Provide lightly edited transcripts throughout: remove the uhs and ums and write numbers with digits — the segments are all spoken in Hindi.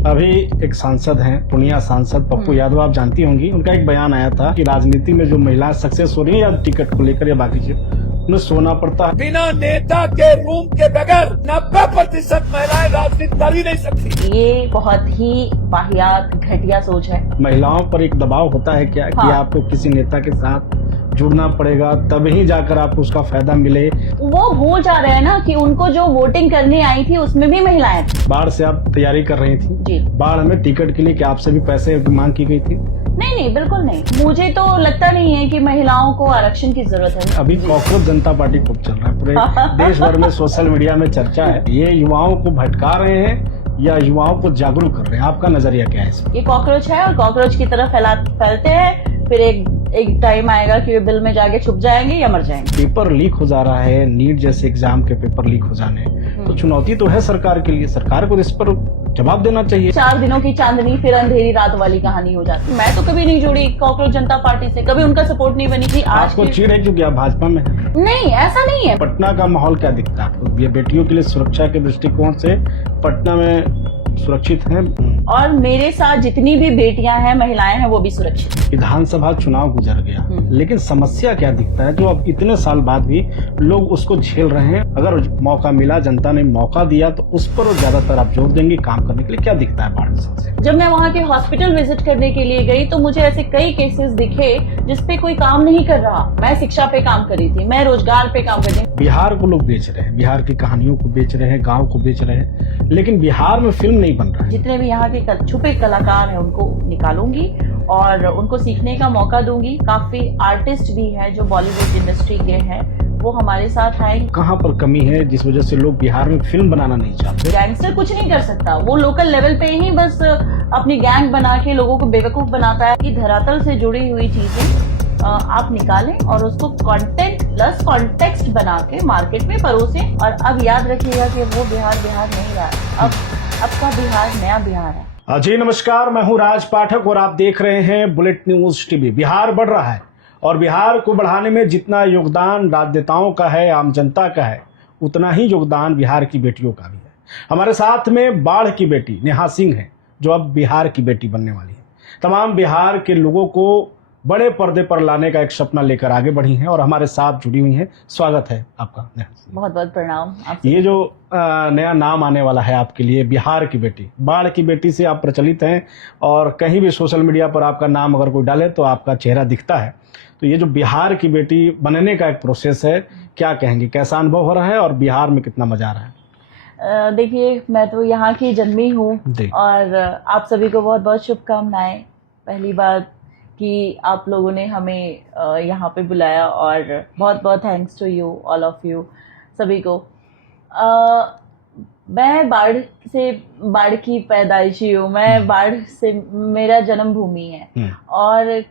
अभी एक सांसद हैं, पूर्णिया सांसद पप्पू यादव, आप जानती होंगी, उनका एक बयान आया था कि राजनीति में जो महिलाएं सक्सेस हो रही है या टिकट को लेकर या बाकी चीज, उन्हें सोना पड़ता है। बिना नेता के रूम के बगैर 90% महिलाएं राजनीति कर ही नहीं सकती। ये बहुत ही वाहियात घटिया सोच है। महिलाओं पर एक दबाव होता है क्या कि आपको किसी नेता के साथ जुड़ना पड़ेगा, तभी जाकर आपको उसका फायदा मिले। वो भूल जा रहे हैं ना कि उनको जो वोटिंग करने आई थी उसमें भी महिलाएं थी। बाढ़ से आप तैयारी कर रही थी जी। बाढ़ में टिकट के लिए क्या आपसे भी पैसे की मांग की गई थी? नहीं, बिल्कुल नहीं। मुझे तो लगता नहीं है कि महिलाओं को आरक्षण की जरूरत है। अभी कॉकरोच जनता पार्टी खूब चल रहा है, पूरे देश भर में सोशल मीडिया में चर्चा है। ये युवाओं को भटका रहे हैं या युवाओं को जागरूक कर रहे हैं? आपका नजरिया क्या है इसमें? ये कॉकरोच है और कॉकरोच की तरह फैलते हैं, फिर एक टाइम आएगा कि वे बिल में जाके छुप जाएंगे या मर जाएंगे। पेपर लीक हो जा रहा है, नीट जैसे एग्जाम के पेपर लीक हो जाने, तो चुनौती तो है सरकार के लिए। सरकार को इस पर जवाब देना चाहिए। 4 दिनों की चांदनी फिर अंधेरी रात वाली कहानी हो जाती है। मैं तो कभी नहीं जुड़ी कॉकरोच जनता पार्टी से, कभी उनका सपोर्ट नहीं बनी थी। आज आपको चिढ़ है क्योंकि आप भाजपा में हैं? नहीं, ऐसा नहीं है। पटना का माहौल क्या दिखता है? ये बेटियों के लिए सुरक्षा के दृष्टिकोण से पटना में सुरक्षित हैं? और मेरे साथ जितनी भी बेटियां हैं, महिलाएं हैं, वो भी सुरक्षित। विधानसभा चुनाव गुजर गया, लेकिन समस्या क्या दिखता है जो अब इतने साल बाद भी लोग उसको झेल रहे हैं? अगर मौका मिला, जनता ने मौका दिया, तो उस पर ज्यादातर आप जोर देंगे काम करने के लिए। क्या दिखता है बाढ़ में समस्या? जब मैं वहाँ के हॉस्पिटल विजिट करने के लिए गई तो मुझे ऐसे कई केसेस दिखे जिसपे कोई काम नहीं कर रहा। मैं शिक्षा पे काम कर रही थी, मैं रोजगार पे काम कर रही थी। बिहार को लोग बेच रहे हैं, बिहार की कहानियों को बेच रहे हैं, गाँव को बेच रहे हैं, लेकिन बिहार में फिल्म नहीं बन रहा है। जितने भी यहाँ के छुपे कलाकार हैं उनको निकालूंगी और उनको सीखने का मौका दूंगी। काफी आर्टिस्ट भी हैं जो बॉलीवुड इंडस्ट्री के हैं, वो हमारे साथ आएंगे। कहाँ पर कमी है जिस वजह से लोग बिहार में फिल्म बनाना नहीं चाहते? गैंगस्टर कुछ नहीं कर सकता, वो लोकल लेवल पे ही बस अपनी गैंग बना के लोगों को बेवकूफ बनाता है। कि धरातल से जुड़ी हुई चीजें आप निकालें और उसको कंटेंट प्लस कॉन्टेक्स्ट बना के मार्केट में परोसें। और अब याद रखिएगा कि वो बिहार नहीं रहा, अब का बिहार नया बिहार है। जी नमस्कार, मैं हूं राज पाठक और आप देख रहे हैं बुलेट न्यूज टीवी। बिहार बढ़ रहा है और बिहार को बढ़ाने में जितना योगदान राजनेताओं का है, आम जनता का है, उतना ही योगदान बिहार की बेटियों का भी है। हमारे साथ में बाढ़ की बेटी नेहा सिंह है जो अब बिहार की बेटी बनने वाली है। तमाम बिहार के लोगों को बड़े पर्दे पर लाने का एक सपना लेकर आगे बढ़ी हैं और हमारे साथ जुड़ी हुई हैं। स्वागत है आपका नेहा सिंह। बहुत बहुत प्रणाम। ये जो नया नाम आने वाला है आपके लिए, बिहार की बेटी, बाढ़ की बेटी से आप प्रचलित हैं और कहीं भी सोशल मीडिया पर आपका नाम अगर कोई डाले तो आपका चेहरा दिखता है। तो ये जो बिहार की बेटी बनने का एक प्रोसेस है, क्या कहेंगे, कैसा अनुभव हो रहा है और बिहार में कितना मजा आ रहा है? देखिए, मैं तो यहाँ की जन्मी हूँ और आप सभी को बहुत बहुत शुभकामनाएं। पहली बात कि आप लोगों ने हमें यहाँ पे बुलाया और बहुत बहुत thanks to you, all of you, सभी को। मैं बाढ़ की पैदाइशी हूँ। मैं बाढ़ से, मेरा जन्मभूमि है और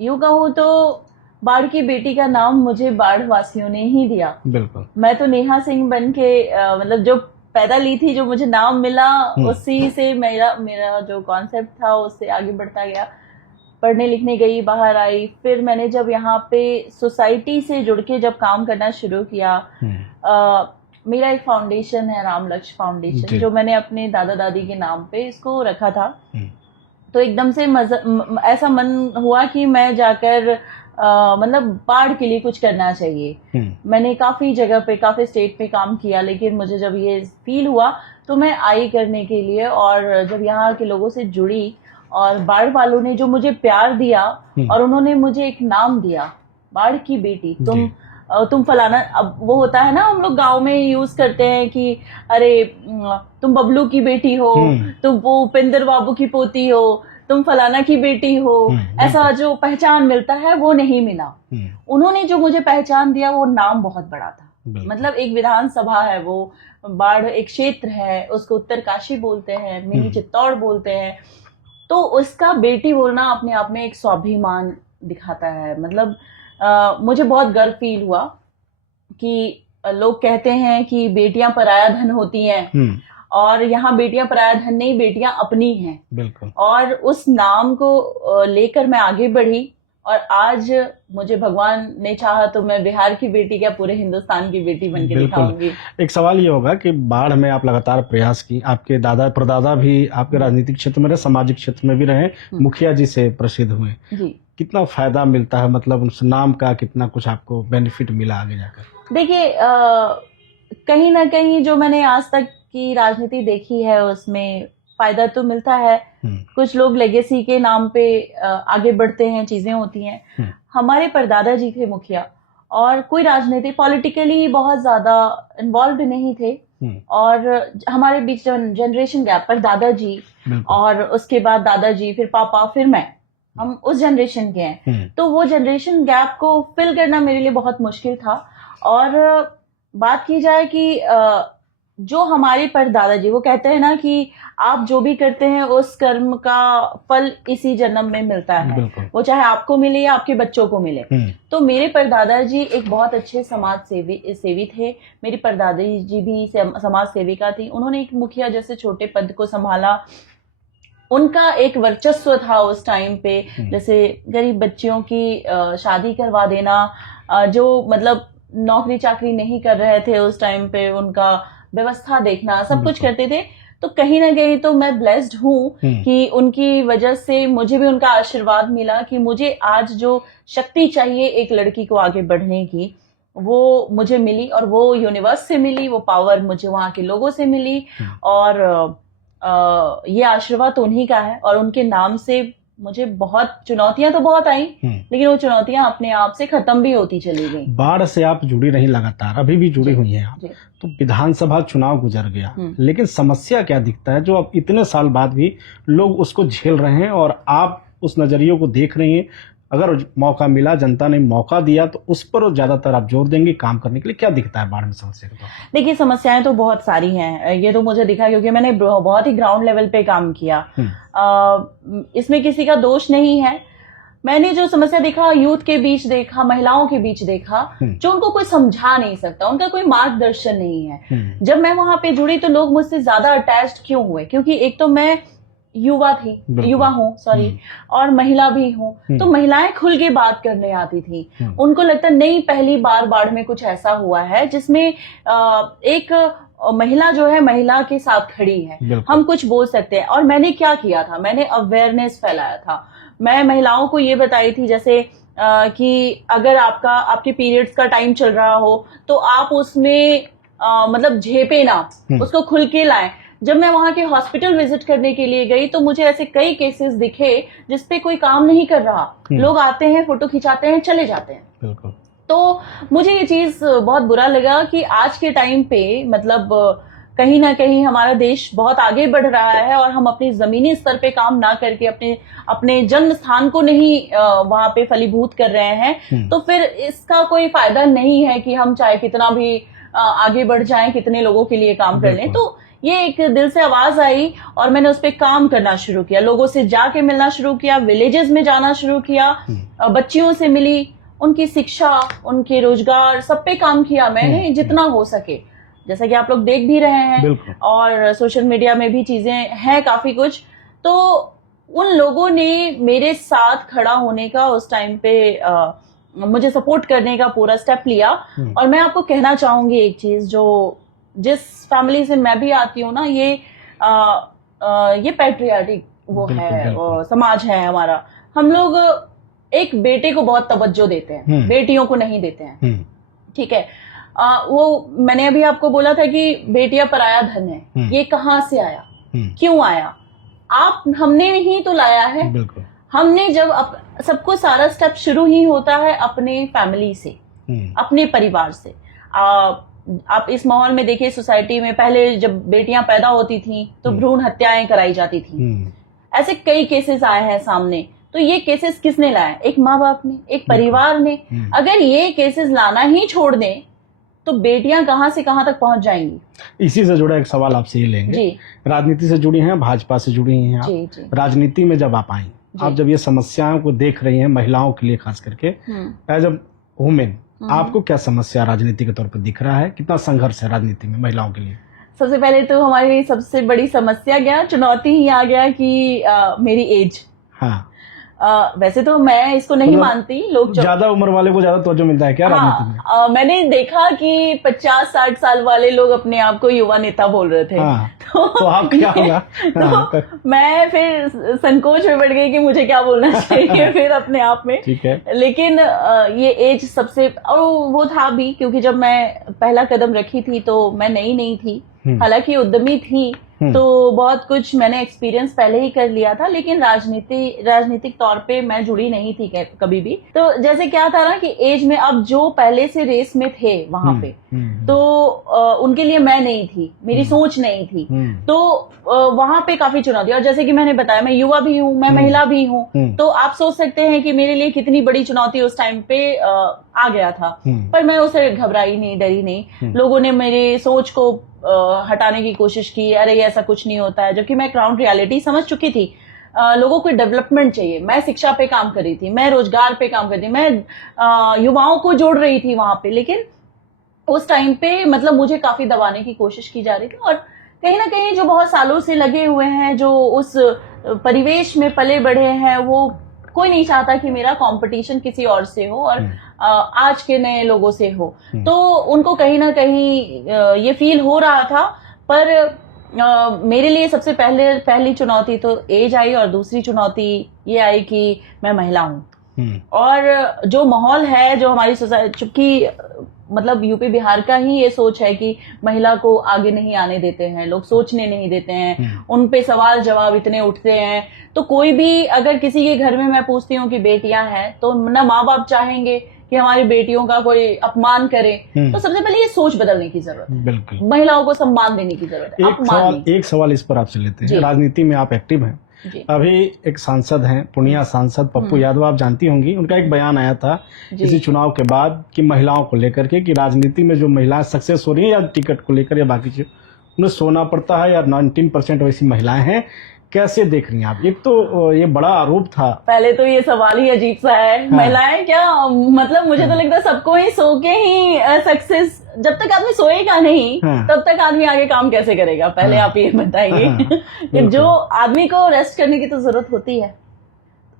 यूँ कहूँ तो बाढ़ की बेटी का नाम मुझे बाढ़ वासियों ने ही दिया। बिल्कुल। मैं तो नेहा सिंह बन के मतलब जो पैदा ली थी, जो मुझे नाम मिला, उसी से मेरा जो कॉन्सेप्ट था उससे आगे बढ़ता गया। पढ़ने लिखने गई, बाहर आई, फिर मैंने जब यहाँ पे सोसाइटी से जुड़ के जब काम करना शुरू किया, मेरा एक फाउंडेशन है, राम लक्ष्य फाउंडेशन, जो मैंने अपने दादा दादी के नाम पे इसको रखा था। तो एकदम से ऐसा मन हुआ कि मैं जाकर मतलब बाढ़ के लिए कुछ करना चाहिए। मैंने काफी जगह पे, काफी स्टेट पे काम किया, लेकिन मुझे जब ये फील हुआ तो मैं आई करने के लिए। और जब यहाँ के लोगों से जुड़ी और बाढ़ वालों ने जो मुझे प्यार दिया और उन्होंने मुझे एक नाम दिया, बाढ़ की बेटी, तुम फलाना। अब वो होता है ना, हम लोग गांव में यूज करते हैं कि अरे तुम बबलू की बेटी हो, तुम वो उपेंद्र बाबू की पोती हो, तुम फलाना की बेटी हो। ऐसा जो पहचान मिलता है वो नहीं मिला। उन्होंने जो मुझे पहचान दिया वो नाम बहुत बड़ा था। मतलब एक विधानसभा है, वो बाढ़ एक क्षेत्र है, उसको उत्तरकाशी बोलते हैं, मिनी चित्तौड़ बोलते हैं। तो उसका बेटी बोलना अपने आप में एक स्वाभिमान दिखाता है। मतलब मुझे बहुत गर्व फील हुआ कि लोग कहते हैं कि बेटियां पराया धन होती हैं और यहाँ बेटियां पराया धन नहीं, बेटियां अपनी हैं। बिल्कुल। और उस नाम को लेकर मैं आगे बढ़ी और आज मुझे भगवान ने चाहा तो मैं बिहार की बेटी क्या पूरे हिंदुस्तान की बेटी बन के बिल्कुल। दिखाऊंगी। एक सवाल ये होगा कि बाढ़ में आप लगातार प्रयास की, आपके दादा परदादा भी आपके राजनीतिक क्षेत्र में रहे, सामाजिक क्षेत्र में भी रहे, मुखिया जी से प्रसिद्ध हुए, जी कितना फायदा मिलता है, मतलब उस नाम का कितना कुछ आपको बेनिफिट मिला आगे जाकर? देखिए, कहीं ना कहीं जो मैंने आज तक की राजनीति देखी है उसमें फायदा तो मिलता है। कुछ लोग लेगेसी के नाम पे आगे बढ़ते हैं, चीजें होती हैं। हमारे परदादा जी थे मुखिया और कोई राजनीति पॉलिटिकली बहुत ज्यादा इन्वॉल्व नहीं थे, और हमारे बीच जनरेशन गैप पर दादाजी और उसके बाद दादाजी, फिर पापा, फिर मैं, हम उस जनरेशन के हैं। तो वो जनरेशन गैप को फिल करना मेरे लिए बहुत मुश्किल था। और बात की जाए कि जो हमारे परदादा जी, वो कहते हैं ना कि आप जो भी करते हैं उस कर्म का फल इसी जन्म में मिलता है, वो चाहे आपको मिले या आपके बच्चों को मिले। तो मेरे परदादा जी एक बहुत अच्छे समाज सेवी थे। मेरी परदादी जी भी समाज सेविका थी। उन्होंने एक मुखिया जैसे छोटे पद को संभाला। उनका एक वर्चस्व था उस टाइम पे, जैसे गरीब बच्चियों की शादी करवा देना, जो मतलब नौकरी चाकरी नहीं कर रहे थे उस टाइम पे, उनका व्यवस्था देखना, सब कुछ करते थे। तो कहीं ना कहीं तो मैं ब्लेस्ड हूँ कि उनकी वजह से मुझे भी उनका आशीर्वाद मिला कि मुझे आज जो शक्ति चाहिए एक लड़की को आगे बढ़ने की, वो मुझे मिली, और वो यूनिवर्स से मिली, वो पावर मुझे वहां के लोगों से मिली। और ये आशीर्वाद तो उन्हीं का है, और उनके नाम से मुझे बहुत चुनौतियां तो बहुत आई, लेकिन वो चुनौतियां अपने आप से खत्म भी होती चली गई। बाढ़ से आप जुड़ी रही लगातार, अभी भी जुड़ी हुई हैं आप, तो विधानसभा चुनाव गुजर गया, लेकिन समस्या क्या दिखता है जो अब इतने साल बाद भी लोग उसको झेल रहे हैं और आप उस नजरियों को देख रही हैं? अगर मौका मिला, जनता ने मौका दिया, तो उस पर ज्यादातर आप जोर देंगे काम करने के लिए? क्या दिखता है बाढ़ में समस्या के तौर पर? देखिए, समस्याएं तो बहुत सारी हैं, ये तो मुझे दिखा क्योंकि मैंने बहुत ही ग्राउंड लेवल पे काम किया। इसमें किसी का दोष नहीं है। मैंने जो समस्या देखा, यूथ के बीच देखा, महिलाओं के बीच देखा, जो उनको कोई समझा नहीं सकता, उनका कोई मार्गदर्शन नहीं है। जब मैं वहां पे जुड़ी तो लोग मुझसे ज्यादा अटैच्ड क्यों हुए? क्योंकि एक तो मैं युवा हूँ, सॉरी, और महिला भी हूँ। तो महिलाएं खुल के बात करने आती थी। उनको लगता नहीं, पहली बार बाढ़ में कुछ ऐसा हुआ है जिसमें एक महिला जो है महिला के साथ खड़ी है, हम कुछ बोल सकते हैं। और मैंने क्या किया था, मैंने अवेयरनेस फैलाया था। मैं महिलाओं को ये बताई थी जैसे कि अगर आपके पीरियड्स का टाइम चल रहा हो तो आप उसमें मतलब झेपे ना, उसको खुल के लाएं। जब मैं वहां के हॉस्पिटल विजिट करने के लिए गई तो मुझे ऐसे कई केसेस दिखे जिसपे कोई काम नहीं कर रहा, लोग आते हैं, फोटो खिंचाते हैं, चले जाते हैं। बिल्कुल। तो मुझे ये चीज बहुत बुरा लगा कि आज के टाइम पे मतलब कहीं ना कहीं हमारा देश बहुत आगे बढ़ रहा है और हम अपने जमीनी स्तर पे काम ना करके अपने जन्म स्थान को नहीं वहां पे फलीभूत कर रहे हैं। तो फिर इसका कोई फायदा नहीं है कि हम चाहे कितना भी आगे बढ़ जाएं, कितने लोगों के लिए काम कर लें। तो ये एक दिल से आवाज आई और मैंने उस पर काम करना शुरू किया, लोगों से जाके मिलना शुरू किया, विलेजेस में जाना शुरू किया, बच्चियों से मिली, उनकी शिक्षा, उनके रोजगार, सब पे काम किया मैंने जितना हो सके, जैसा कि आप लोग देख भी रहे हैं और सोशल मीडिया में भी चीजें हैं काफी कुछ। तो उन लोगों ने मेरे साथ खड़ा होने का उस टाइम पे मुझे सपोर्ट करने का पूरा स्टेप लिया। और मैं आपको कहना चाहूंगी एक चीज, जो जिस फैमिली से मैं भी आती हूँ ना, ये पैट्रियार्टिक वो है, समाज है हमारा। हम लोग एक बेटे को बहुत तवज्जो देते हैं, बेटियों को नहीं देते हैं, ठीक है। वो मैंने अभी आपको बोला था कि बेटियां पराया धन है, ये कहाँ से आया, क्यों आया? हमने ही तो लाया है। हमने जब सबको सारा स्टेप शुरू ही होता है अपने फैमिली से, अपने परिवार से। आप इस माहौल में देखिए, सोसाइटी में पहले जब बेटियां पैदा होती थी तो भ्रूण हत्याएं कराई जाती थी। ऐसे कई केसेस आए हैं सामने। तो ये केसेस किसने लाए? एक माँ बाप ने, एक परिवार ने। अगर ये केसेस लाना ही छोड़ दें तो बेटियां कहां से कहां तक पहुंच जाएंगी? इसी से जुड़ा एक सवाल आपसे ये लेंगे जी। राजनीति से जुड़ी हैं, भाजपा से जुड़ी हैं आप। जी, जी। राजनीति में जब आप आई, आप जब ये समस्याओं को देख रही हैं, महिलाओं के लिए खास करके एज अ वुमेन, आपको क्या समस्या राजनीति के तौर पर दिख रहा है? कितना संघर्ष है राजनीति में महिलाओं के लिए? सबसे पहले तो हमारी सबसे बड़ी समस्या क्या, चुनौती ही आ गया कि मेरी एज। हाँ। वैसे तो मैं इसको नहीं मतलब मानती, लोग ज्यादा उम्र वाले को ज्यादा तवज्जो मिलता है क्या राजनीति में? मैंने देखा कि 50-60 साल वाले लोग अपने आप को युवा नेता बोल रहे थे। हाँ, तो आप क्या होगा? तो मैं फिर संकोच में पड़ गई कि मुझे क्या बोलना चाहिए फिर अपने आप में। ठीक है। लेकिन ये एज सबसे, और वो था भी क्योंकि जब मैं पहला कदम रखी थी तो मैं नई थी, हालांकि उद्यमी थी, तो बहुत कुछ मैंने एक्सपीरियंस पहले ही कर लिया था, लेकिन राजनीतिक तौर पे मैं जुड़ी नहीं थी कभी भी। तो जैसे क्या था ना कि एज में अब जो पहले से रेस में थे वहां पे, तो उनके लिए मैं नहीं थी, मेरी सोच नहीं थी, तो वहां पे काफी चुनौती। और जैसे कि मैंने बताया, मैं युवा भी हूँ, मैं महिला भी हूँ, तो आप सोच सकते हैं कि मेरे लिए कितनी बड़ी चुनौती उस टाइम पे आ गया था। पर मैं उसे घबराई नहीं, डरी नहीं। लोगों ने मेरी सोच को हटाने की कोशिश की, अरे ऐसा कुछ नहीं होता है, जबकि मैं ग्राउंड रियलिटी समझ चुकी थी। लोगों को डेवलपमेंट चाहिए। मैं शिक्षा पे काम कर रही थी, मैं रोजगार पे काम कर रही थी, मैं युवाओं को जोड़ रही थी वहां पे, लेकिन उस टाइम पे मतलब मुझे काफी दबाने की कोशिश की जा रही थी। और कहीं ना कहीं जो बहुत सालों से लगे हुए हैं, जो उस परिवेश में पले बढ़े हैं, वो कोई नहीं चाहता कि मेरा कंपटीशन किसी और से हो और आज के नए लोगों से हो। तो उनको कहीं ना कहीं ये फील हो रहा था। पर मेरे लिए सबसे पहली चुनौती तो एज आई, और दूसरी चुनौती ये आई कि मैं महिला हूँ। और जो माहौल है, जो हमारी सोसाइटी, चूंकि मतलब यूपी बिहार का ही ये सोच है कि महिला को आगे नहीं आने देते हैं, लोग सोचने नहीं देते हैं, उन पे सवाल जवाब इतने उठते हैं। तो कोई भी अगर किसी के घर में मैं पूछती हूँ कि बेटियां हैं, तो ना माँ बाप चाहेंगे कि हमारी बेटियों का कोई अपमान करे। तो सबसे पहले ये सोच बदलने की जरूरत है, बिल्कुल महिलाओं को सम्मान देने की जरूरत है। एक सवाल इस पर आपसे लेते हैं। राजनीति में आप एक्टिव हैं, अभी एक सांसद हैं, पूर्णिया सांसद पप्पू यादव, आप जानती होंगी। उनका एक बयान आया था किसी चुनाव के बाद कि महिलाओं को लेकर के, कि राजनीति में जो महिलाएं सक्सेस हो रही है या टिकट को लेकर या बाकी चीज, उन्हें सोना पड़ता है, या 19% वैसी महिलाएं हैं। कैसे देख रही हैं आप? एक तो ये बड़ा आरोप था। पहले तो ये सवाल ही अजीब सा है। महिलाएं क्या, मतलब मुझे तो लगता है सबको ही सो के ही सक्सेस, जब तक आदमी सोएगा नहीं तब तक आदमी आगे काम कैसे करेगा? पहले आप ये बताइए कि जो आदमी को रेस्ट करने की तो जरूरत होती है,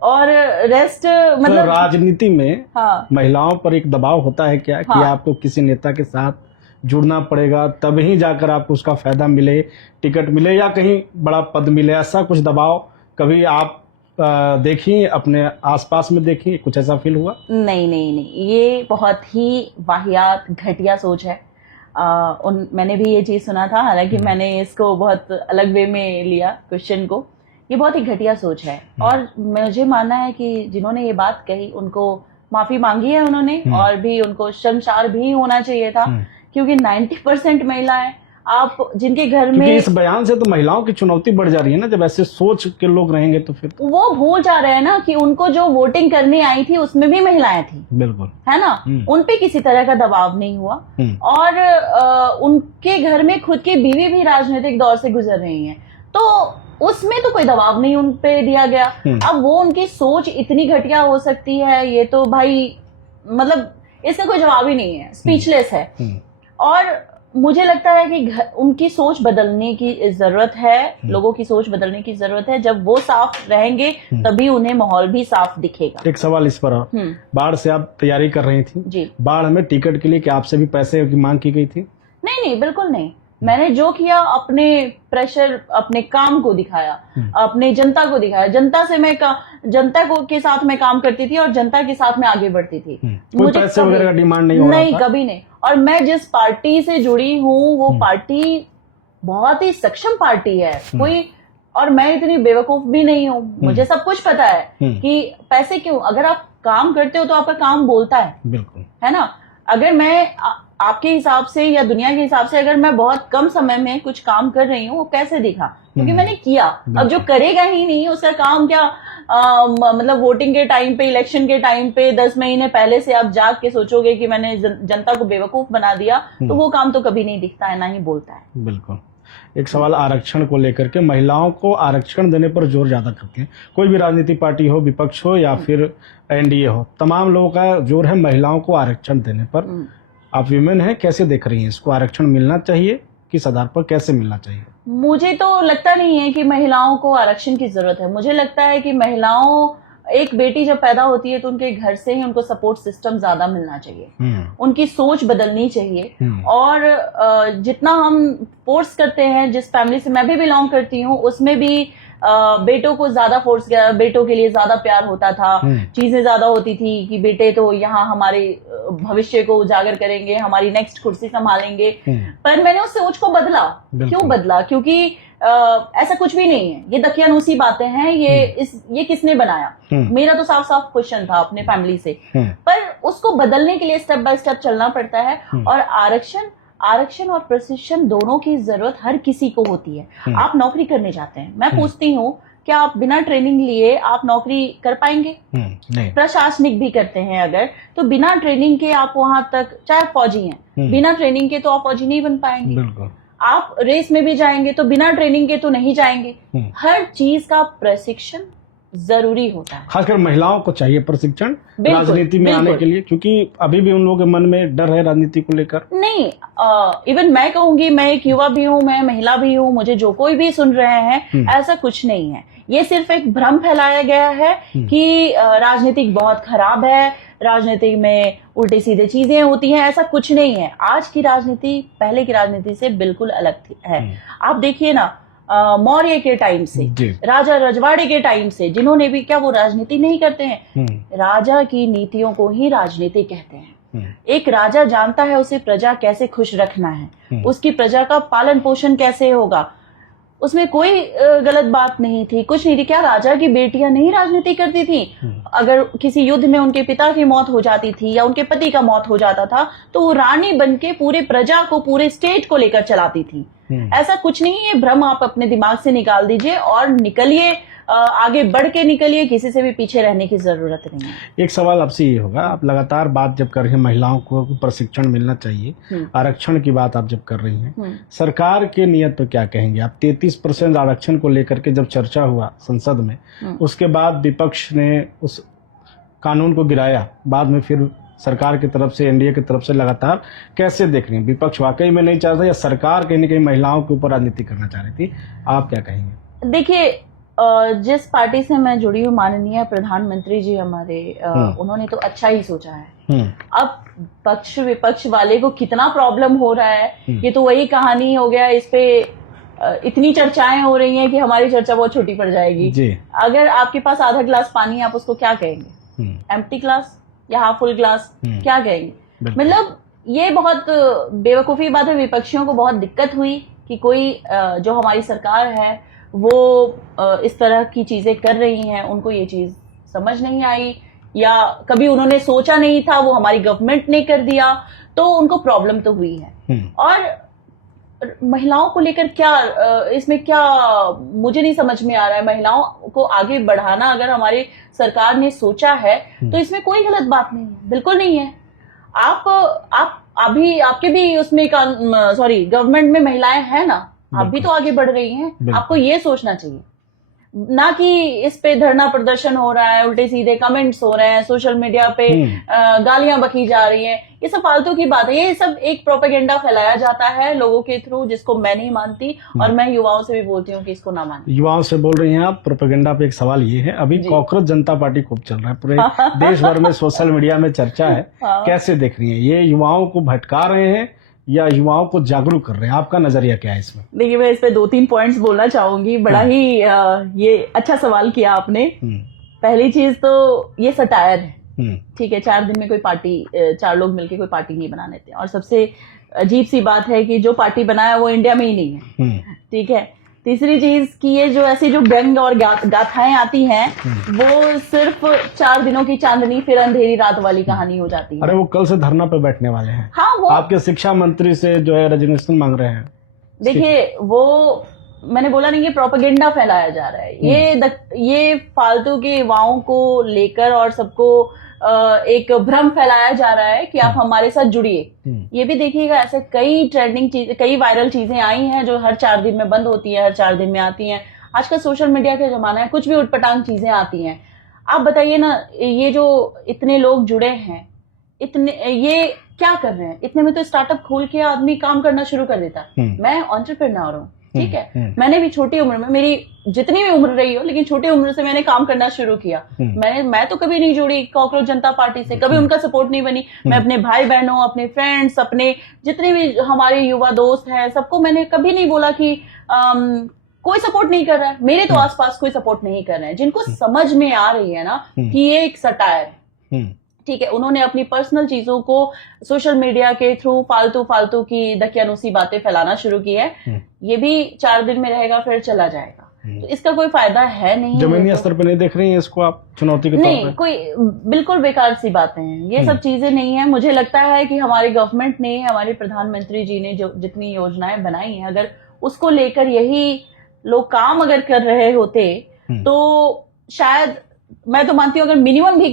और रेस्ट मतलब तो राजनीति में महिलाओं पर एक दबाव होता है क्या कि आपको किसी नेता के साथ जुड़ना पड़ेगा, तब ही जाकर आपको उसका फायदा मिले, टिकट मिले या कहीं बड़ा पद मिले? ऐसा कुछ दबाव कभी आप देखी, अपने आसपास में देखी, कुछ ऐसा फील हुआ? नहीं, ये बहुत ही वाहियात घटिया सोच है। मैंने भी ये चीज सुना था, हालांकि मैंने इसको बहुत अलग वे में लिया क्वेश्चन को। ये बहुत ही घटिया सोच है, और मुझे मानना है कि जिन्होंने ये बात कही उनको माफी मांगी है उन्होंने, और भी उनको शर्मसार भी होना चाहिए था, क्योंकि 90% महिलाएं, आप जिनके घर में, इस बयान से तो महिलाओं की चुनौती बढ़ जा रही है ना। जब ऐसे सोच के लोग रहेंगे तो फिर वो भूल जा रहे हैं ना कि उनको जो वोटिंग करने आई थी उसमें भी महिलाएं थी। बिल्कुल, है ना। उन पे किसी तरह का दबाव नहीं हुआ, और उनके घर में खुद की बीवी भी राजनीतिक दौर से गुजर रही है, तो उसमें तो कोई दबाव नहीं उन पे दिया गया। अब वो उनकी सोच इतनी घटिया हो सकती है, ये तो भाई मतलब इसका कोई जवाब ही नहीं है, स्पीचलेस है। और मुझे लगता है कि उनकी सोच बदलने की जरूरत है, लोगों की सोच बदलने की जरूरत है। जब वो साफ रहेंगे तभी उन्हें माहौल भी साफ दिखेगा। एक सवाल इस पर, बाढ़ से आप तैयारी कर रही थी जी, बाढ़ में टिकट के लिए क्या आपसे भी पैसे की मांग की गई थी? नहीं, बिल्कुल नहीं। मैंने जो किया, अपने प्रेशर, अपने काम को दिखाया, अपने जनता को दिखाया। जनता के साथ मैं काम करती थी और जनता के साथ मैं आगे बढ़ती थी। कोई पैसे वगैरह का डिमांड नहीं हो रहा था? नहीं, कभी नहीं। और मैं जिस पार्टी से जुड़ी हूँ वो पार्टी बहुत ही सक्षम पार्टी है कोई, और मैं इतनी बेवकूफ भी नहीं हूँ, मुझे सब कुछ पता है कि पैसे क्यों। अगर आप काम करते हो तो आपका काम बोलता है, बिल्कुल, है ना। अगर मैं आपके हिसाब से या दुनिया के हिसाब से अगर मैं बहुत कम समय में कुछ काम कर रही हूँ, वो कैसे दिखा? क्योंकि मैंने किया। अब जो करेगा ही नहीं उसका काम क्या, मतलब वोटिंग के टाइम पे, इलेक्शन के टाइम पे 10 महीने पहले से आप जाग के सोचोगे कि मैंने जनता को बेवकूफ बना दिया, तो वो काम तो कभी नहीं दिखता है, ना ही बोलता है। बिल्कुल। एक सवाल आरक्षण को लेकर के, महिलाओं को आरक्षण देने पर जोर ज्यादा करते हैं, कोई भी राजनीतिक पार्टी हो, विपक्ष हो या फिर एनडीए हो, तमाम लोगों का जोर है महिलाओं को आरक्षण देने पर। आप विमेन हैं, कैसे देख रही हैं इसको? आरक्षण मिलना चाहिए, किस आधार पर, कैसे मिलना चाहिए? मुझे तो लगता नहीं है कि महिलाओं को आरक्षण की जरूरत है। मुझे लगता है कि महिलाओं एक बेटी जब पैदा होती है तो उनके घर से ही उनको सपोर्ट सिस्टम ज्यादा मिलना चाहिए, उनकी सोच बदलनी चाहिए। और जितना हम फोर्स करते हैं, जिस फैमिली से मैं भी बिलोंग करती हूँ उसमें भी बेटों को ज्यादा फोर्स किया, बेटों के लिए ज्यादा प्यार होता था, चीजें ज्यादा होती थी कि बेटे तो यहाँ हमारे भविष्य को उजागर करेंगे, हमारी नेक्स्ट कुर्सी संभालेंगे। पर मैंने उस सोच को बदला। क्यों बदला? क्योंकि ऐसा कुछ भी नहीं है, ये दकियानूसी बातें हैं। ये किसने बनाया? मेरा तो साफ साफ क्वेश्चन था अपने फैमिली से, पर उसको बदलने के लिए स्टेप बाय स्टेप चलना पड़ता है। और आरक्षण और प्रशिक्षण दोनों की जरूरत हर किसी को होती है। आप नौकरी करने जाते हैं, मैं पूछती हूँ क्या आप बिना ट्रेनिंग लिए आप नौकरी कर पाएंगे? नहीं। प्रशासनिक भी करते हैं अगर, तो बिना ट्रेनिंग के आप वहां तक, चाहे फौजी हैं, बिना ट्रेनिंग के तो आप फौजी नहीं बन पाएंगे। बिल्कुल। आप रेस में भी जाएंगे तो बिना ट्रेनिंग के तो नहीं जाएंगे। हर चीज का प्रशिक्षण जरूरी होता है। खासकर महिलाओं को चाहिए प्रशिक्षण राजनीति में आने के लिए, क्योंकि अभी भी उन लोगों के मन में डर है राजनीति को लेकर। नहीं, इवन मैं कहूंगी, मैं एक युवा भी हूँ, मैं महिला भी हूँ, मुझे जो कोई भी सुन रहे हैं, ऐसा कुछ नहीं है। ये सिर्फ एक भ्रम फैलाया गया है कि राजनीतिक बहुत खराब है, राजनीति में उल्टी सीधे चीजें होती हैं। ऐसा कुछ नहीं है। आज की राजनीति पहले की राजनीति से बिल्कुल अलग है। आप देखिए ना, मौर्य के टाइम से, राजा रजवाड़े के टाइम से, जिन्होंने भी, क्या वो राजनीति नहीं करते हैं? राजा की नीतियों को ही राजनीति कहते हैं। एक राजा जानता है उसे प्रजा कैसे खुश रखना है, उसकी प्रजा का पालन पोषण कैसे होगा। उसमें कोई गलत बात नहीं थी, कुछ नहीं थी। क्या राजा की बेटियां नहीं राजनीति करती थी? अगर किसी युद्ध में उनके पिता की मौत हो जाती थी या उनके पति का मौत हो जाता था तो वो रानी बनके पूरे प्रजा को, पूरे स्टेट को लेकर चलाती थी। ऐसा कुछ नहीं है। भ्रम आप अपने दिमाग से निकाल दीजिए और निकलिए, आगे बढ़ के निकलिए, किसी से भी पीछे रहने की जरूरत नहीं है। एक सवाल आपसे ये होगा, आप लगातार बात जब कर रहे हैं महिलाओं को प्रशिक्षण मिलना चाहिए, आरक्षण की बात आप जब कर रही हैं, सरकार के नियत पर क्या कहेंगे आप? 33% आरक्षण को लेकर के जब चर्चा हुआ संसद में, उसके बाद विपक्ष ने उस कानून को गिराया, बाद में फिर सरकार की तरफ से, एनडीए की तरफ से लगातार कैसे देख रही हैं? विपक्ष वाकई में नहीं चाहता या सरकार कहीं न कहीं महिलाओं के ऊपर राजनीति करना चाह रही थी? आप क्या कहेंगे? देखिए, जिस पार्टी से मैं जुड़ी हूँ, माननीय प्रधानमंत्री जी हमारे, उन्होंने तो अच्छा ही सोचा है। अब पक्ष विपक्ष वाले को कितना प्रॉब्लम हो रहा है, ये तो वही कहानी हो गया। इस पे इतनी चर्चाएं हो रही हैं कि हमारी चर्चा बहुत छोटी पड़ जाएगी जी। अगर आपके पास आधा ग्लास पानी, आप उसको क्या कहेंगे? एम्प्टी ग्लास या हाफ फुल ग्लास? क्या कहेंगे? मतलब ये बहुत बेवकूफी बात है। विपक्षियों को बहुत दिक्कत हुई कि कोई जो हमारी सरकार है वो इस तरह की चीजें कर रही हैं, उनको ये चीज समझ नहीं आई या कभी उन्होंने सोचा नहीं था, वो हमारी गवर्नमेंट ने कर दिया, तो उनको प्रॉब्लम तो हुई है। और महिलाओं को लेकर क्या, इसमें क्या मुझे नहीं समझ में आ रहा है। महिलाओं को आगे बढ़ाना अगर हमारी सरकार ने सोचा है तो इसमें कोई गलत बात नहीं है, बिल्कुल नहीं है। आप अभी आपके भी उसमें गवर्नमेंट में महिलाएं हैं ना, आप भी तो आगे बढ़ रही हैं। आपको ये सोचना चाहिए ना कि इस पे धरना प्रदर्शन हो रहा है, उल्टे सीधे कमेंट्स हो रहे हैं, सोशल मीडिया पे गालियां बकी जा रही हैं, ये सब फालतू की बात है। ये सब एक प्रोपेगेंडा फैलाया जाता है लोगों के थ्रू, जिसको मैं नहीं मानती और मैं युवाओं से भी बोलती हूँ कि इसको ना माने। युवाओं से बोल रही हैं आप प्रोपेगेंडा पे। एक सवाल ये है, अभी कॉकरोच जनता पार्टी खूब चल रहा है, पूरे देश भर में सोशल मीडिया में चर्चा है, कैसे देख रही है? ये युवाओं को भटका रहे हैं या युवाओं को जागरूक कर रहे हैं? आपका नजरिया क्या है इसमें? देखिए, मैं इस पे 2-3 पॉइंट्स बोलना चाहूंगी। बड़ा ही ये अच्छा सवाल किया आपने। पहली चीज तो ये सटायर है, ठीक है। 4 दिन में कोई पार्टी, 4 लोग मिलके कोई पार्टी नहीं बना लेते। और सबसे अजीब सी बात है कि जो पार्टी बनाया वो इंडिया में ही नहीं है, ठीक है। तीसरी चीज कि ये जो ऐसी जो व्यंग और गाथाएं आती हैं वो सिर्फ 4 दिनों की चांदनी फिर अंधेरी रात वाली कहानी हो जाती है। अरे वो कल से धरना पे बैठने वाले हैं। हाँ, वो आपके शिक्षा मंत्री से जो है रेजिग्नेशन मांग रहे हैं। देखिए, वो मैंने बोला नहीं, ये प्रोपेगेंडा फैलाया जा रहा है। ये फालतू के युवाओं को लेकर और सबको एक भ्रम फैलाया जा रहा है कि आप हमारे साथ जुड़िए। ये भी देखिएगा, ऐसे कई ट्रेंडिंग चीजें, कई वायरल चीजें आई हैं जो हर 4 दिन में बंद होती है, हर 4 दिन में आती हैं। आजकल सोशल मीडिया का जमाना है, कुछ भी उटपटांग चीजें आती हैं। आप बताइए ना, ये जो इतने लोग जुड़े हैं, ये क्या कर रहे हैं? इतने में तो स्टार्टअप खोल के आदमी काम करना शुरू कर देता। मैं एंटरप्रेन्योर हूँ, ठीक है, मैंने भी छोटी उम्र में, मेरी जितनी भी उम्र रही हो, लेकिन छोटी उम्र से मैंने काम करना शुरू किया। मैं तो कभी नहीं जुड़ी कॉकरोच जनता पार्टी से, कभी उनका सपोर्ट नहीं बनी। मैं अपने भाई बहनों, अपने फ्रेंड्स, अपने जितने भी हमारे युवा दोस्त हैं, सबको मैंने कभी नहीं बोला कि कोई सपोर्ट नहीं कर रहा है। मेरे तो आसपास कोई सपोर्ट नहीं कर रहे हैं। जिनको समझ में आ रही है ना कि ये एक सटायर है, ठीक है, उन्होंने अपनी पर्सनल चीजों को सोशल मीडिया के थ्रू फालतू की दकियानुसी बातें फैलाना शुरू की है। ये भी 4 दिन में रहेगा, फिर चला जाएगा, तो इसका कोई फायदा है नहीं। जमीनी स्तर पे नहीं देख रही हैं इसको आप चुनौती के तौर पे? नहीं, कोई बिल्कुल बेकार सी बातें हैं, ये सब चीजें नहीं है। मुझे लगता है कि हमारी गवर्नमेंट ने, हमारे प्रधानमंत्री जी ने जो जितनी योजनाएं बनाई हैं, अगर उसको लेकर यही लोग काम अगर कर रहे होते तो शायद, मैं तो मानती हूँ, अगर मिनिमम भी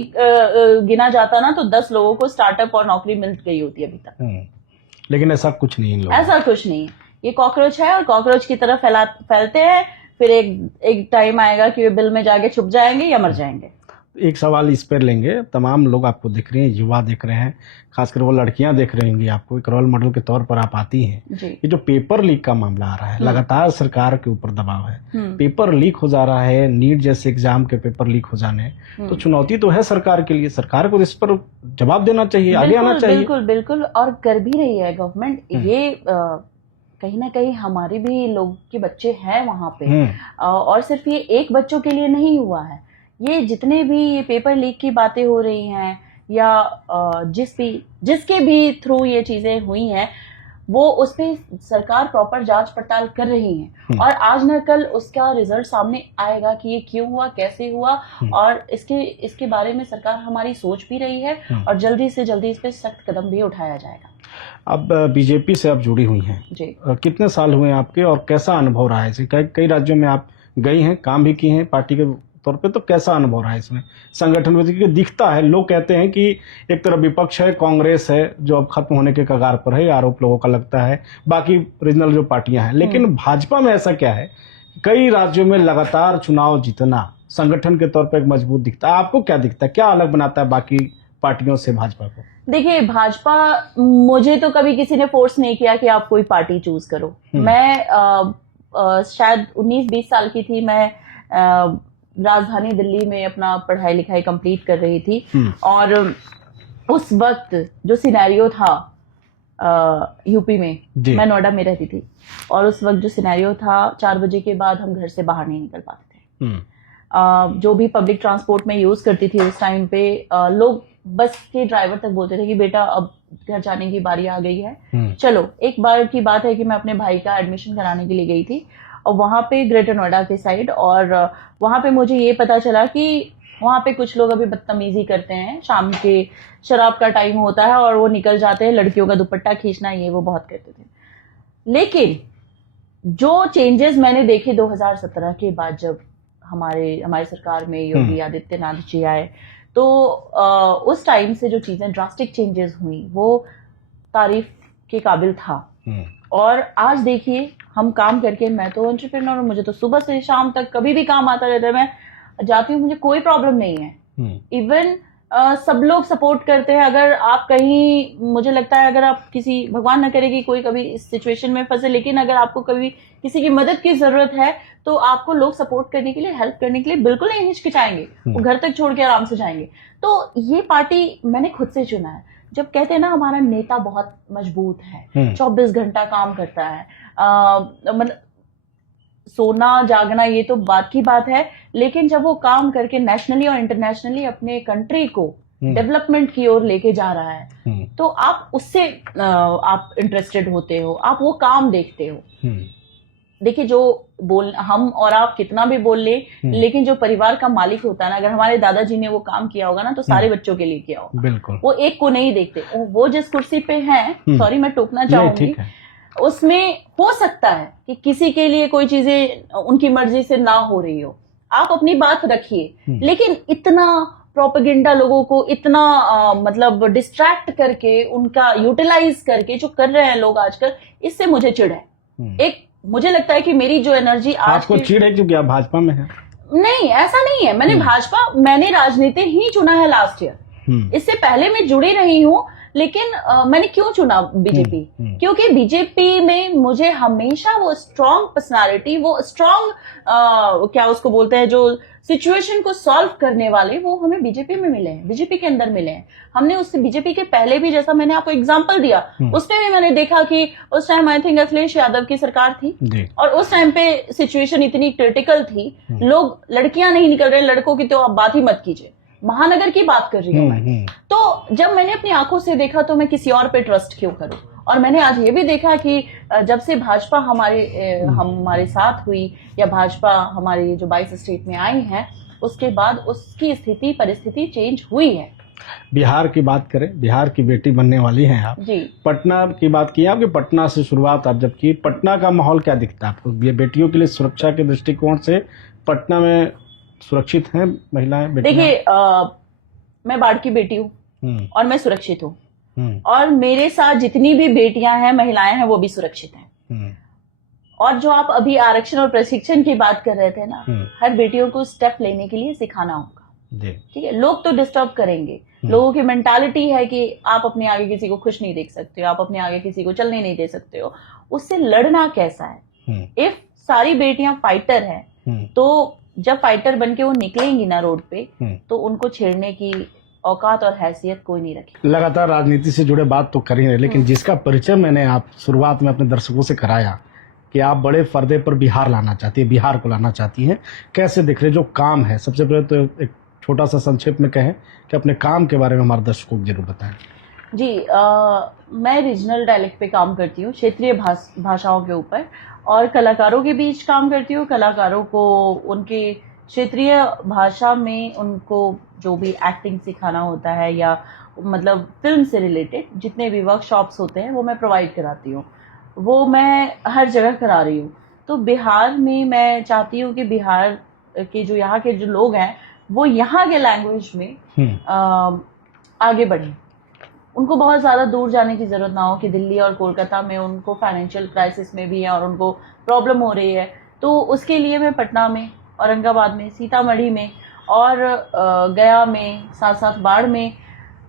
गिना जाता ना, तो 10 लोगों को स्टार्टअप और नौकरी मिल गई होती अभी तक। लेकिन ऐसा कुछ नहीं है, ऐसा कुछ नहीं है। ये कॉकरोच है और कॉकरोच की तरह फैलते हैं, फिर एक टाइम आएगा कि वे बिल में जाके छुप जाएंगे या मर जाएंगे। एक सवाल इस पर लेंगे, तमाम लोग आपको देख रहे हैं, युवा देख रहे हैं, खासकर वो लड़कियां देख रही होंगी आपको, एक रोल मॉडल के तौर पर आप आती हैं। ये जो पेपर लीक का मामला आ रहा है, लगातार सरकार के ऊपर दबाव है, पेपर लीक हो जा रहा है, नीट जैसे एग्जाम के पेपर लीक हो जाने, तो चुनौती तो है सरकार के लिए। सरकार को इस पर जवाब देना चाहिए, आगे आना चाहिए। बिल्कुल बिल्कुल, और कर भी रही है गवर्नमेंट। ये कहीं ना कहीं हमारे भी लोग के बच्चे हैं वहां पे, और सिर्फ ये एक बच्चों के लिए नहीं हुआ है। ये जितने भी ये पेपर लीक की बातें हो रही हैं, या जिसके भी थ्रू ये चीजें हुई हैं, वो उस पे सरकार प्रॉपर जांच पड़ताल कर रही है, और आज न कल उसका रिजल्ट सामने आएगा कि ये क्यों हुआ, कैसे हुआ, और इसके बारे में सरकार हमारी सोच भी रही है, और जल्दी से जल्दी इस पे सख्त कदम भी उठाया जाएगा। अब बीजेपी से आप जुड़ी हुई हैं जी, कितने साल हुए आपके, और कैसा अनुभव रहा है इसे? कई राज्यों में आप गई हैं, काम भी किए हैं पार्टी के तौर पे, तो कैसा अनुभव रहा है इसमें संगठन में? क्योंकि दिखता है, लोग कहते हैं कि एक तरफ विपक्ष है, कांग्रेस है जो अब खत्म होने के कगार पर है, आरोप लोगों का लगता है, बाकी रीजनल जो पार्टियां हैं, लेकिन भाजपा में ऐसा क्या है, कई राज्यों में लगातार चुनाव जीतना संगठन के तौर पर एक मजबूत दिखता है। आपको क्या दिखता है, क्या अलग बनाता है बाकी पार्टियों से भाजपा को? देखिए, भाजपा, मुझे तो कभी किसी ने फोर्स नहीं किया कि आप कोई पार्टी चूज करो। मैं शायद 19-20 साल की थी, मैं राजधानी दिल्ली में अपना पढ़ाई लिखाई कंप्लीट कर रही थी, और उस वक्त जो सिनेरियो था यूपी में, मैं नोएडा में रहती थी, और उस वक्त जो सिनेरियो था, 4 बजे के बाद हम घर से बाहर नहीं निकल पाते थे। जो भी पब्लिक ट्रांसपोर्ट में यूज करती थी उस टाइम पे, लोग बस के ड्राइवर तक बोलते थे कि बेटा अब घर जाने की बारी आ गई है, चलो। एक बार की बात है कि मैं अपने भाई का एडमिशन कराने के लिए गई थी, और वहां पे ग्रेटर नोएडा के साइड, और वहां पे मुझे ये पता चला कि वहां पे कुछ लोग अभी बदतमीजी करते हैं। शाम के शराब का टाइम होता है और वो निकल जाते हैं, लड़कियों का दुपट्टा खींचना, ये वो बहुत करते थे। लेकिन जो चेंजेस मैंने देखे 2017 के बाद, जब हमारी सरकार में योगी आदित्यनाथ जी आए, तो उस टाइम से जो चीजें ड्रास्टिक चेंजेस हुई, वो तारीफ के काबिल था। और आज देखिए, हम काम करके, मैं तो एंटरप्रेन्योर हूँ, मुझे तो सुबह से शाम तक कभी भी काम आता रहता है, मैं जाती हूँ, मुझे कोई प्रॉब्लम नहीं है। इवन सब लोग सपोर्ट करते हैं। अगर आप कहीं, मुझे लगता है, अगर आप किसी, भगवान न करे कि कोई कभी इस सिचुएशन में फंसे, लेकिन अगर आपको कभी किसी की मदद की जरूरत है, तो आपको लोग सपोर्ट करने के लिए, हेल्प करने के लिए बिल्कुल नहीं हिचकिचाएंगे, वो घर तक छोड़ के आराम से जाएंगे। तो ये पार्टी मैंने खुद से चुना है। जब कहते हैं ना, हमारा नेता बहुत मजबूत है, 24 घंटा काम करता है, मतलब सोना जागना ये तो बात की बात है, लेकिन जब वो काम करके नेशनली और इंटरनेशनली अपने कंट्री को डेवलपमेंट की ओर लेके जा रहा है, तो आप उससे आप इंटरेस्टेड होते हो, आप वो काम देखते हो। देखिए, जो हम और आप कितना भी बोल ले, लेकिन जो परिवार का मालिक होता है ना, अगर हमारे दादाजी ने वो काम किया होगा ना, तो सारे बच्चों के लिए किया होगा। बिल्कुल, वो एक को नहीं देखते। वो जिस कुर्सी पे हैं, सॉरी मैं टोकना चाहूंगी, उसमें हो सकता है कि किसी के लिए कोई चीजें उनकी मर्जी से ना हो रही हो, आप अपनी बात रखिए, लेकिन इतना प्रोपेगेंडा लोगों को इतना मतलब डिस्ट्रैक्ट करके, उनका यूटिलाइज करके जो कर रहे हैं लोग आजकल, इससे मुझे चिढ़ है। एक मुझे लगता है कि मेरी जो एनर्जी आज आपको चिढ़ है क्योंकि आप भाजपा में हैं? नहीं, ऐसा नहीं है। मैंने राजनीति ही चुना है लास्ट ईयर। इससे पहले मैं जुड़ी रही हूँ, लेकिन मैंने क्यों चुना बीजेपी? क्योंकि बीजेपी में मुझे हमेशा वो स्ट्रांग पर्सनालिटी, वो स्ट्रांग क्या उसको बोलते हैं, जो सिचुएशन को सॉल्व करने वाले, वो हमें बीजेपी में मिले हैं, बीजेपी के अंदर मिले हैं। हमने उससे बीजेपी के पहले भी, जैसा मैंने आपको एग्जांपल दिया, उसमें भी मैंने देखा कि उस time I think Akhilesh Yadav की सरकार थी और उस टाइम पे सिचुएशन इतनी क्रिटिकल थी, लोग, लड़कियां नहीं निकल रहे, लड़कों की तो आप बात ही मत कीजिए, महानगर की बात कर रही हूँ मैं। तो जब मैंने अपनी आंखों से देखा तो मैं किसी और पे ट्रस्ट क्यों करूं? और मैंने आज ये भी देखा कि जब से भाजपा हमारे साथ हुई, या भाजपा हमारी जो 22 स्टेट में आई है, उसके बाद उसकी स्थिति परिस्थिति चेंज हुई है। बिहार की बात करें, बिहार की बेटी बनने वाली हैं आप जी। पटना की बात की आपकी, पटना से शुरुआत आप जब की, पटना का माहौल क्या दिखता है आपको? ये बेटियों के लिए सुरक्षा के दृष्टिकोण से पटना में सुरक्षित हैं महिलाएं, बेटियां? देखिए, मैं बाढ़ की बेटी हूँ और मैं सुरक्षित हूँ, और मेरे साथ जितनी भी बेटियां हैं, महिलाएं हैं, वो भी सुरक्षित हैं। और जो आप अभी आरक्षण और प्रशिक्षण की बात कर रहे थे ना, हर बेटियों को स्टेप लेने के लिए सिखाना होगा। ठीक है, लोग तो डिस्टर्ब करेंगे, लोगों की मेंटालिटी है कि आप अपने आगे किसी को खुश नहीं देख सकते हो, आप अपने आगे किसी को चलने नहीं दे सकते हो, उससे लड़ना कैसा है? इफ सारी बेटियां फाइटर हैं, तो जब फाइटर बनके वो निकलेंगी ना रोड पे, तो उनको छेड़ने की औकात और हैसियत कोई नहीं रखी। लगातार राजनीति से जुड़े बात तो कर ही रहे, लेकिन जिसका परिचय मैंने आप शुरुआत में अपने दर्शकों से कराया कि आप बड़े पर्दे पर बिहार लाना चाहती है, बिहार को लाना चाहती हैं, कैसे दिख रहे जो काम है? सबसे पहले तो एक छोटा सा संक्षेप में कहें कि अपने काम के बारे में हमारे दर्शकों को जरूर बताएं। जी, मैं रीजनल डायलेक्ट पे काम करती हूँ, क्षेत्रीय भाषाओं के ऊपर, और कलाकारों के बीच काम करती हूँ। कलाकारों को उनके क्षेत्रीय भाषा में उनको जो भी एक्टिंग सिखाना होता है, या मतलब फिल्म से रिलेटेड जितने भी वर्कशॉप्स होते हैं, वो मैं प्रोवाइड कराती हूँ। वो मैं हर जगह करा रही हूँ। तो बिहार में मैं चाहती हूँ कि बिहार के जो यहाँ के जो लोग हैं, वो यहाँ के लैंग्वेज में आगे बढ़े। उनको बहुत ज़्यादा दूर जाने की ज़रूरत ना हो कि दिल्ली और कोलकाता में उनको फाइनेंशियल क्राइसिस में भी है और उनको प्रॉब्लम हो रही है। तो उसके लिए मैं पटना में, औरंगाबाद में, सीतामढ़ी में और गया में, साथ साथ बाढ़ में,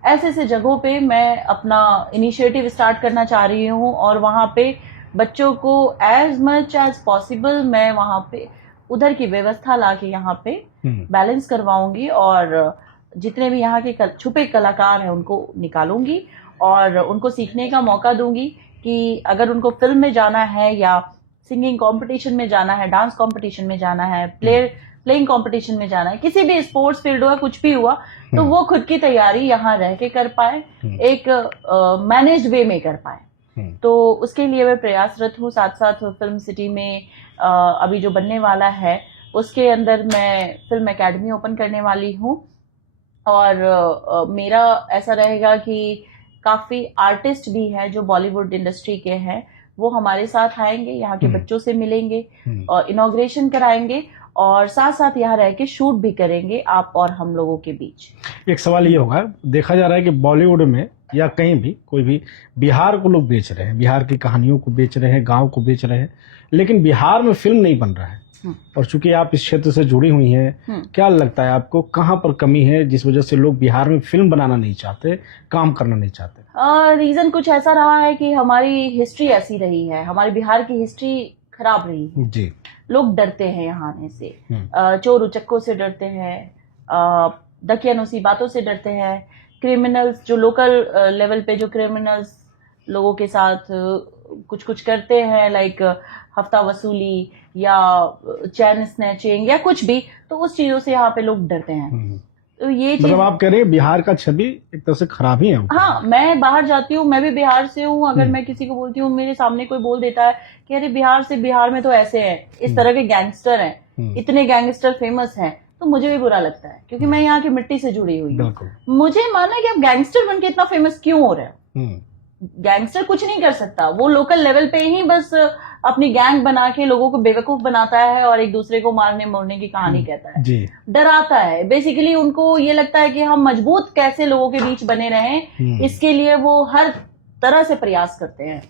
ऐसे ऐसे जगहों पे मैं अपना इनिशिएटिव स्टार्ट करना चाह रही हूँ। और वहाँ पे बच्चों को एज मच एज पॉसिबल मैं वहाँ पे उधर की व्यवस्था ला के यहाँ पे बैलेंस करवाऊंगी, और जितने भी यहाँ के छुपे कलाकार हैं उनको निकालूंगी और उनको सीखने का मौका दूंगी कि अगर उनको फिल्म में जाना है, या सिंगिंग कंपटीशन में जाना है, डांस कंपटीशन में जाना है, प्लेइंग कंपटीशन में जाना है, किसी भी स्पोर्ट्स फील्ड हुआ, कुछ भी हुआ, तो वो खुद की तैयारी यहाँ रह के कर पाए, एक मैनेज्ड वे में कर पाए। तो उसके लिए मैं प्रयासरत हूँ। साथ साथ फिल्म सिटी में अभी जो बनने वाला है, उसके अंदर मैं फिल्म एकेडमी ओपन करने वाली हूँ। और मेरा ऐसा रहेगा कि काफ़ी आर्टिस्ट भी हैं जो बॉलीवुड इंडस्ट्री के हैं, वो हमारे साथ आएंगे, यहाँ के बच्चों से मिलेंगे और इनॉग्रेशन कराएंगे, और साथ साथ यहाँ रह के शूट भी करेंगे आप और हम लोगों के बीच। एक सवाल ये होगा, देखा जा रहा है कि बॉलीवुड में या कहीं भी कोई भी बिहार को लोग बेच रहे हैं, बिहार की कहानियों को बेच रहे हैं, गांव को बेच रहे हैं, लेकिन बिहार में फिल्म नहीं बन रहा है। और चूंकि आप इस क्षेत्र से जुड़ी हुई हैं, क्या लगता है आपको कहाँ पर कमी है जिस वजह से लोग बिहार में फिल्म बनाना नहीं चाहते, काम करना नहीं चाहते? रीजन कुछ ऐसा रहा है कि हमारी हिस्ट्री ऐसी रही है, हमारी बिहार की हिस्ट्री खराब रही है जी। लोग डरते हैं यहाँ आने से, चोर उचक्कों से डरते हैं, दकियानूसी बातों से डरते हैं, क्रिमिनल्स जो लोकल लेवल पे जो क्रिमिनल्स लोगों के साथ कुछ कुछ करते हैं, लाइक हफ्ता वसूली या चैन स्नैचिंग या कुछ भी, तो उस चीजों से यहाँ पे लोग डरते हैं। तो ये मतलब आप कह रहे हैं बिहार का छवि एक तरह से खराब ही है? हाँ, मैं बाहर जाती हूँ, मैं भी बिहार से हूँ, अगर मैं किसी को बोलती हूँ, मेरे सामने कोई बोल देता है कि अरे बिहार में तो ऐसे हैं, इस तरह के गैंगस्टर हैं, इतने गैंगस्टर फेमस हैं, तो मुझे भी बुरा लगता है, क्योंकि मैं यहाँ की मिट्टी से जुड़ी हुई हूँ। मुझे मानना है कि आप गैंगस्टर बन के इतना फेमस क्यों हो रहे हो? गैंगस्टर कुछ नहीं कर सकता, वो लोकल लेवल पे ही बस अपनी गैंग बना के लोगों को बेवकूफ बनाता है और एक दूसरे को मारने मोरने की कहानी कहता है जी। डराता है। बेसिकली उनको ये लगता है कि हम मजबूत कैसे लोगों के बीच बने रहें, इसके लिए वो हर तरह से प्रयास करते हैं।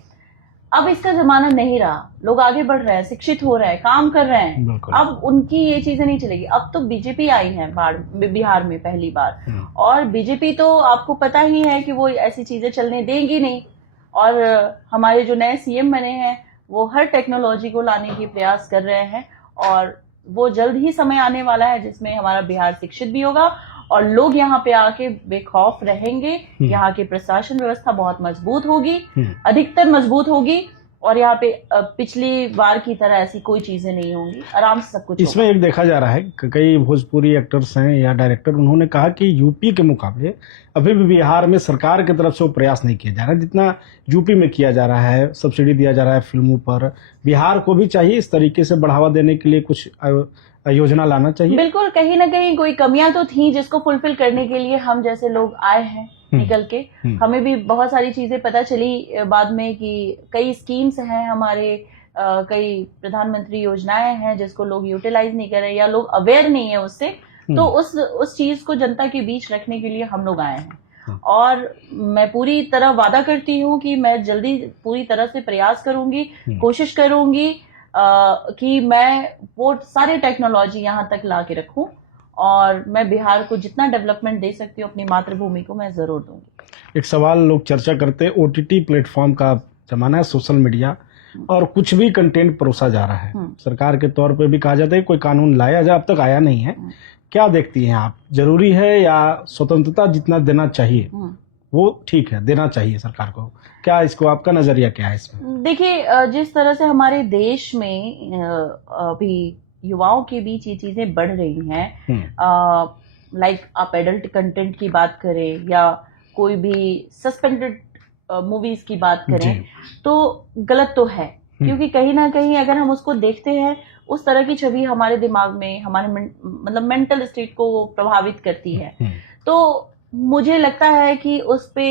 अब इसका जमाना नहीं रहा, लोग आगे बढ़ रहे हैं, शिक्षित हो रहे हैं, काम कर रहे हैं। बिल्कुल। अब उनकी ये चीजें नहीं चलेगी। अब तो बीजेपी आई है बिहार में पहली बार, और बीजेपी तो आपको पता ही है कि वो ऐसी चीजें चलने देंगी नहीं। और हमारे जो नए सीएम बने हैं वो हर टेक्नोलॉजी को लाने की प्रयास कर रहे हैं, और वो जल्द ही समय आने वाला है जिसमें हमारा बिहार शिक्षित भी होगा और लोग यहाँ पे आके बेखौफ रहेंगे। यहाँ की प्रशासन व्यवस्था बहुत मजबूत होगी, अधिकतर मजबूत होगी, और यहाँ पे पिछली बार की तरह ऐसी कोई चीजें नहीं होंगी, आराम से सब कुछ इसमें एक देखा जा रहा है कई भोजपुरी एक्टर्स हैं या डायरेक्टर, उन्होंने कहा कि यूपी के मुकाबले अभी भी बिहार में सरकार की तरफ से वो प्रयास नहीं किया जा रहा है जितना यूपी में किया जा रहा है। सब्सिडी दिया जा रहा है फिल्मों पर, बिहार को भी चाहिए इस तरीके से बढ़ावा देने के लिए कुछ योजना लाना चाहिए। बिल्कुल, कहीं ना कहीं कोई कमियां तो थी जिसको फुलफिल करने के लिए हम जैसे लोग आए हैं निकल के। हमें भी बहुत सारी चीजें पता चली बाद में कि कई स्कीम्स हैं हमारे, कई प्रधानमंत्री योजनाएं हैं जिसको लोग यूटिलाइज नहीं कर रहे या लोग अवेयर नहीं है उससे। तो उस चीज को जनता के बीच रखने के लिए हम लोग आए हैं, और मैं पूरी तरह वादा करती हूँ कि मैं जल्दी पूरी तरह से प्रयास करूंगी, कोशिश करूंगी कि मैं वो सारी टेक्नोलॉजी यहाँ तक ला के रखूं, और मैं बिहार को जितना डेवलपमेंट दे सकती हूँ अपनी मातृभूमि को मैं जरूर दूंगी। एक सवाल लोग चर्चा करते हैं, ओटीटी प्लेटफॉर्म का जमाना है, सोशल मीडिया, और कुछ भी कंटेंट परोसा जा रहा है। सरकार के तौर पे भी कहा जाता है कोई कानून लाया जाए, अब तक आया नहीं है। क्या देखती हैं आप, जरूरी है या स्वतंत्रता जितना देना चाहिए वो ठीक है, देना चाहिए सरकार को? क्या इसको आपका नजरिया क्या है इसमें? देखिए, जिस तरह से हमारे देश में अभी युवाओं के बीच ये चीजें बढ़ रही हैं, लाइक आप एडल्ट कंटेंट की बात करें या कोई भी सस्पेंडेड मूवीज की बात करें, तो गलत तो है, क्योंकि कहीं ना कहीं अगर हम उसको देखते हैं उस तरह की छवि हमारे दिमाग में, हमारे मतलब मेंटल स्टेट को प्रभावित करती है। तो मुझे लगता है कि उस पे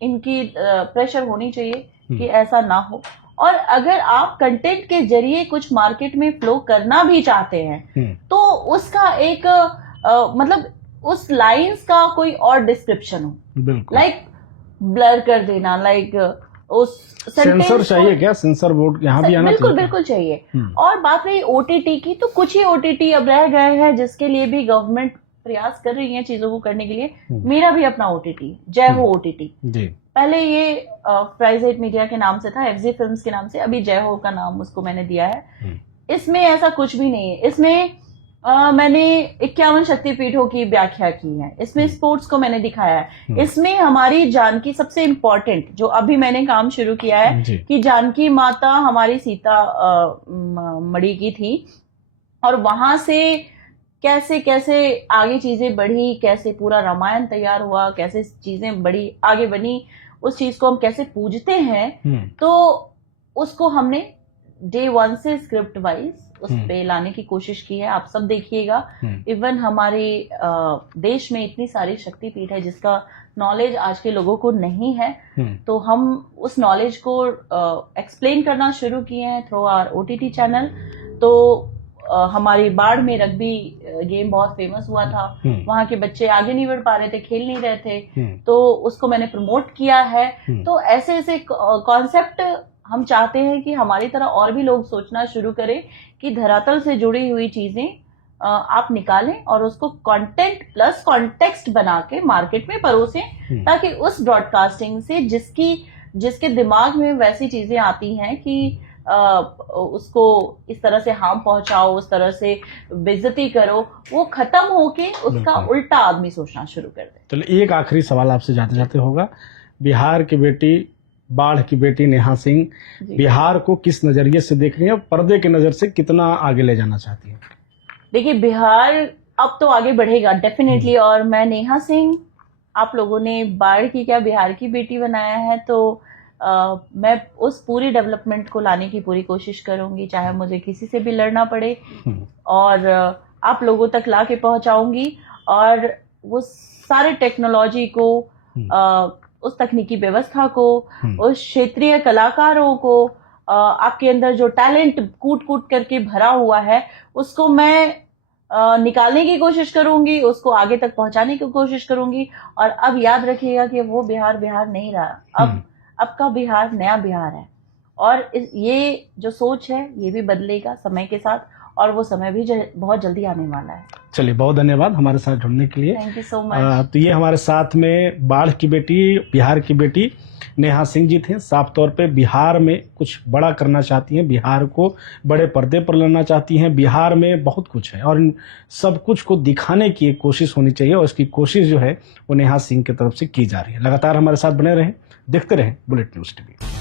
इनकी प्रेशर होनी चाहिए कि ऐसा ना हो। और अगर आप कंटेंट के जरिए कुछ मार्केट में फ्लो करना भी चाहते हैं तो उसका एक मतलब उस लाइंस का कोई और डिस्क्रिप्शन हो, लाइक ब्लर कर देना, लाइक उस सेंसर चाहिए क्या? सेंसर बोर्ड यहाँ भी आना बिल्कुल बिल्कुल चाहिए। और बात रही ओटीटी की, तो कुछ ही ओटीटी अब रह गए हैं जिसके लिए भी गवर्नमेंट प्रयास कर रही है चीजों को करने के लिए। मेरा भी अपना ओटीटी, जय हो ओटीटी। पहले ये प्राइवेट मीडिया के नाम से था, एफजी फिल्म्स के नाम से, अभी जय हो का नाम उसको मैंने दिया है। इसमें ऐसा कुछ भी नहीं है। इसमें मैंने 51 शक्तिपीठों की व्याख्या की है, इसमें स्पोर्ट्स को मैंने दिखाया है, इसमें हमारी जानकी सबसे इम्पोर्टेंट जो अभी मैंने काम शुरू किया है कि जानकी माता हमारी सीता मणि की थी, और वहां से कैसे कैसे आगे चीजें बढ़ी, कैसे पूरा रामायण तैयार हुआ, कैसे चीजें बड़ी आगे बनी, उस चीज को हम कैसे पूजते हैं, तो उसको हमने डे 1 से स्क्रिप्ट वाइज उस पे लाने की कोशिश की है। आप सब देखिएगा, इवन हमारे देश में इतनी सारी शक्तिपीठ है जिसका नॉलेज आज के लोगों को नहीं है, तो हम उस नॉलेज को एक्सप्लेन करना शुरू किए हैं थ्रू आवर ओटीटी चैनल। तो हमारी बाढ़ में रग्बी गेम बहुत फेमस हुआ था, वहां के बच्चे आगे नहीं बढ़ पा रहे थे, खेल नहीं रहे थे, तो उसको मैंने प्रमोट किया है। तो ऐसे ऐसे कॉन्सेप्ट हम चाहते हैं कि हमारी तरह और भी लोग सोचना शुरू करें कि धरातल से जुड़ी हुई चीजें आप निकालें और उसको कंटेंट प्लस कॉन्टेक्स्ट बना के मार्केट में परोसें, ताकि उस ब्रॉडकास्टिंग से जिसके दिमाग में वैसी चीजें आती हैं कि उसको इस तरह से हार्म पहुंचाओ, उस तरह से बेइज्जती करो, वो खत्म होके उसका उल्टा आदमी सोचना शुरू कर दे। चलिए, एक आखिरी सवाल आपसे जाते जाते होगा, बिहार की बेटी, बाढ़ की बेटी नेहा सिंह बिहार को किस नजरिए से देख रही है, पर्दे की नजर से कितना आगे ले जाना चाहती है? देखिए, बिहार अब तो आगे बढ़ेगा डेफिनेटली, और मैं नेहा सिंह, आप लोगों ने बाढ़ की क्या बिहार की बेटी बनाया है, तो मैं उस पूरी डेवलपमेंट को लाने की पूरी कोशिश करूंगी, चाहे मुझे किसी से भी लड़ना पड़े, और आप लोगों तक ला के पहुंचाऊंगी, और वो सारे टेक्नोलॉजी को, उस तकनीकी व्यवस्था को, उस क्षेत्रीय कलाकारों को, आपके अंदर जो टैलेंट कूट कूट करके भरा हुआ है, उसको मैं निकालने की कोशिश करूंगी, उसको आगे तक पहुंचाने की कोशिश करूंगी। और अब याद रखिएगा कि वो बिहार नहीं रहा, अब का बिहार नया बिहार है, और ये जो सोच है ये भी बदलेगा समय के साथ, और वो समय भी बहुत जल्दी आने वाला है। चलिए, बहुत धन्यवाद हमारे साथ जुड़ने के लिए। Thank you so much. तो ये हमारे साथ में बाढ़ की बेटी, बिहार की बेटी नेहा सिंह जी थे। साफ तौर पे बिहार में कुछ बड़ा करना चाहती हैं, बिहार को बड़े पर्दे पर लाना चाहती हैं। बिहार में बहुत कुछ है और इन सब कुछ को दिखाने की एक कोशिश होनी चाहिए, और इसकी कोशिश जो है वो नेहा सिंह की तरफ से की जा रही है। लगातार हमारे साथ बने रहें, देखते रहें बुलेट न्यूज़ टीवी।